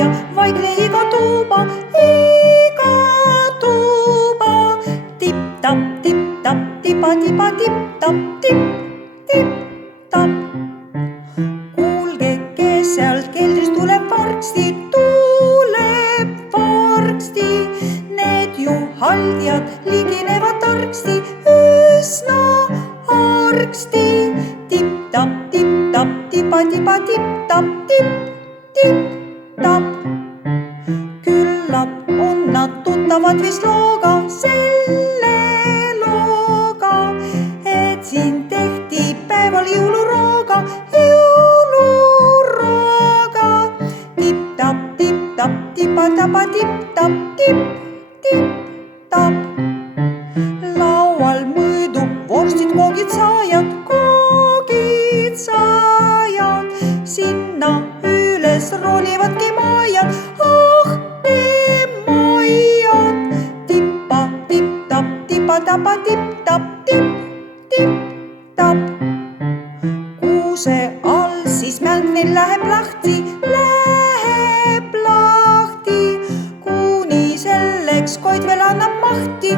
majja, vaikne iga tuuba. Tipp-tapp, tipp-tapp, tipa-tipa, tipp-tapp, tipp-tipp-tapp. Kuulge, kes sealt keldrist tuleb vargsti, need ju haldjad liginevad targsti, üsna argsti. Tipp-tapp, tipp-tapp, tipa-tipa, tipp-tapp, tipp-tipp-tapp. Küllap on nad tuttavad vist looga, selle looga, et siin tehti päeval jõulurooga. Tipp-tapp, tipp-tapp, tipa-tapa, tipp-tapp, tipp-tipp-tapp. Laual mõõdub vorstid, koogid, saajad, sinna üles rolivadki majad. Ah, need majad. Tippa, tipp-tapp, tipa-tapa, tipp-tapp, tipp-tipp-tapp. Kuuse all siis mälk neil läheb lahti, kuni selleks Koit veel annab mahti.